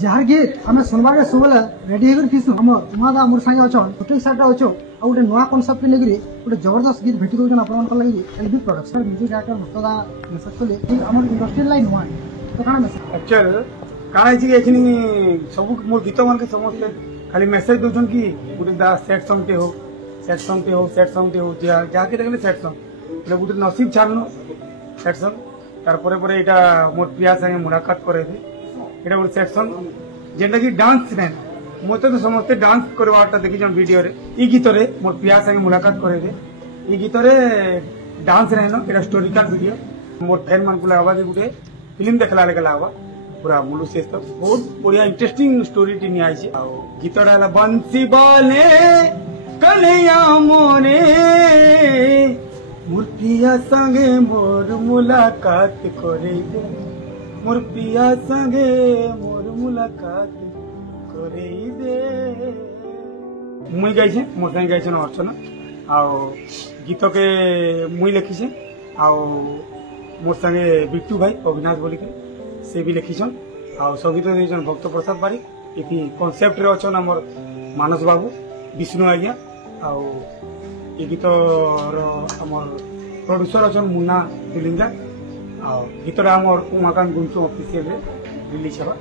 Jar गीत आम सुनवा के सब रेडी होकर हम उमादा मोर सागे अच्छन गोटे हिसाब अच्छो आ गोटे नुआ कनसेप्ट लेकिन गोटे जबरदस्त गीत भेटी दौन आप लगे एलबी प्रोडक्शन म्यूजिक डायरेक्टर भक्तदा मेसेज कले आम इंडस्ट्रियल लाइन नुआ तो कौन मेसेज एक्चुअल काना सब मोर गीत मान के समस्त खाली मेसेज दौन कि गोटे सेट सॉन्ग टे हो सेट सॉन्ग टे हो सेट सॉन्ग टे हो जहाँके देखले सेट सॉन्ग गोटे नसीब छाड़नु सेट सॉन्ग तार परे एटा मोर प्रिया संगे मुलाकात करे एटा गोटे सेट सॉन्ग जेनटा कि डांस ने मत तो समस्ते डांस करवाटा देखी वीडियो रे ई गीत रे मोर प्रिया संगे मुलाकात करे ई गीत रे डांस रहन एटा हिस्टोरिकल वीडियो मोर फैन मान को लागबा कि गोटे फिल्म देखला लेके लागबा पूरा मुलु से तक बहुत बढ़िया इंटरेस्टिंग स्टोरी टी नि आइছে आ गीतडा हला बंसी बने कन्हैया मोरे मोर प्रिया संगे मोर मुलाकात करे दे मोर प्रिया संगे मोर मुलाकात करे दे मुई गाइछे मोर संगे गाइछन अर्चना आ गीत के मुई लिखिछे आ मोर संगे बिट्टू भाई अविनाश बोली के से भी लिखिछन आ संगीत देछन भक्त प्रसाद बारिक इति कांसेप्ट रे अछन हमर मानस बाबू विष्णु आज्ञा आ ये गीत हमर प्रोड्यूसर अछन मुन्ना दिलिंगा आ गीतरा हमर उमाकांत गुंचो ऑफिशियल रे रिलीज हवा।